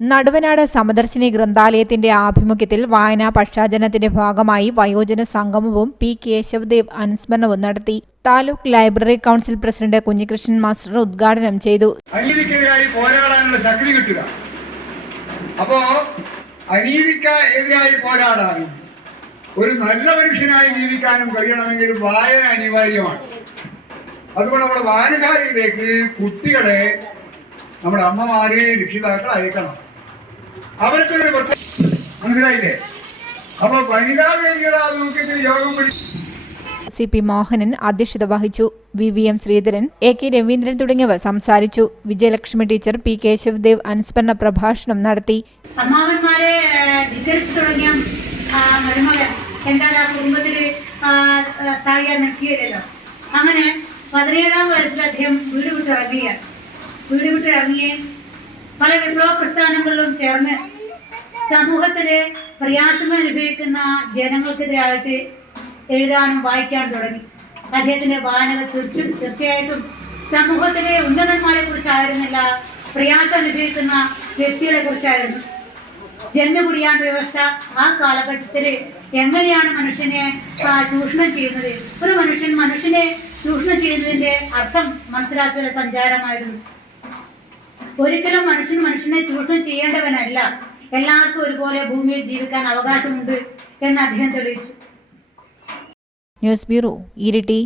നടുവനാട് സമദർശിനി ഗ്രന്ഥാലയത്തിന്റെ ആഭിമുഖ്യത്തിൽ വായനാ പക്ഷാചരണത്തിന്റെ ഭാഗമായി വയോജന സംഗമവും പി കേശവദേവ് അനുസ്മരണവും നടത്തി. Taluk library council president Kunhikrishnan master ഉദ്ഘാടനം ചെയ്തു. അനീതിക്കെതിരായി പോരാടാനുള്ള ശക്തി കിട്ടുക. അപ്പോ അനീതിക്ക് എതിരായി പോരാടാനും ഒരു നല്ല മനുഷ്യനായി ജീവിക്കാനും കഴിയണമെങ്കിൽ വായന അനിവാര്യമാണ്. അതുകൊണ്ട് നമ്മുടെ വായനശാലയിലേക്ക് കുട്ടികളെ നമ്മുടെ അമ്മമാര് രക്ഷിതാക്കൾ അയക്കണം. അവർക്കൊരു മനസ്സിലായില്ലേ? അപ്പോൾ വനിതാ വേദിയുടെ ആഭിമുഖ്യത്തിൽ യോഗം പിടിച്ചു സി പി മോഹനൻ അധ്യക്ഷത വഹിച്ചു. V V M Sreedharan A K Raveendran തുടങ്ങിയവർ സംസാരിച്ചു. വിജയലക്ഷ്മി ടീച്ചർ പി കേശവദേവ് അനുസ്മരണ പ്രഭാഷണം നടത്തി. അമ്മാവന്മാരെ ധിക്കരിച്ചു തുടങ്ങിയ ആ, മരുമകൻ എന്താണ് ആ കുടുംബത്തിൽ താഴെ നിൽക്കിയതല്ലോ അങ്ങനെ പതിനേഴാം വയസ്സിൽ അദ്ദേഹം വീട് വിട്ട് ഇറങ്ങിയ വീട് വിട്ട് ഇറങ്ങുകയും പല വിപ്ലവ പ്രസ്ഥാനങ്ങളിലും ചേർന്ന് സമൂഹത്തിലെ പ്രയാസങ്ങൾ അനുഭവിക്കുന്ന ജനങ്ങൾക്കെതിരായിട്ട് എഴുതാനും വായിക്കാൻ തുടങ്ങി. അദ്ദേഹത്തിന്റെ വായനകൾ തീർച്ചും തീർച്ചയായിട്ടും സമൂഹത്തിലെ ഉന്നതന്മാരെ കുറിച്ചായിരുന്നില്ല പ്രയാസം അനുഭവിക്കുന്ന വ്യക്തികളെ കുറിച്ചായിരുന്നു. ജന്മകുടിയാൻ വ്യവസ്ഥ ആ കാലഘട്ടത്തിൽ എങ്ങനെയാണ് മനുഷ്യനെ ചൂഷണം ചെയ്യുന്നത്? ഒരു മനുഷ്യൻ മനുഷ്യനെ ചൂഷണം ചെയ്യുന്നതിന്റെ അർത്ഥം മനസ്സിലാക്കിയുള്ള സഞ്ചാരമായിരുന്നു. ഒരിക്കലും മനുഷ്യൻ മനുഷ്യനെ ചൂഷണം ചെയ്യേണ്ടവനല്ല. എല്ലാവർക്കും ഒരുപോലെ ഭൂമിയിൽ ജീവിക്കാൻ അവകാശമുണ്ട് എന്ന് അദ്ദേഹം തെളിയിച്ചു. News bureau Iritty.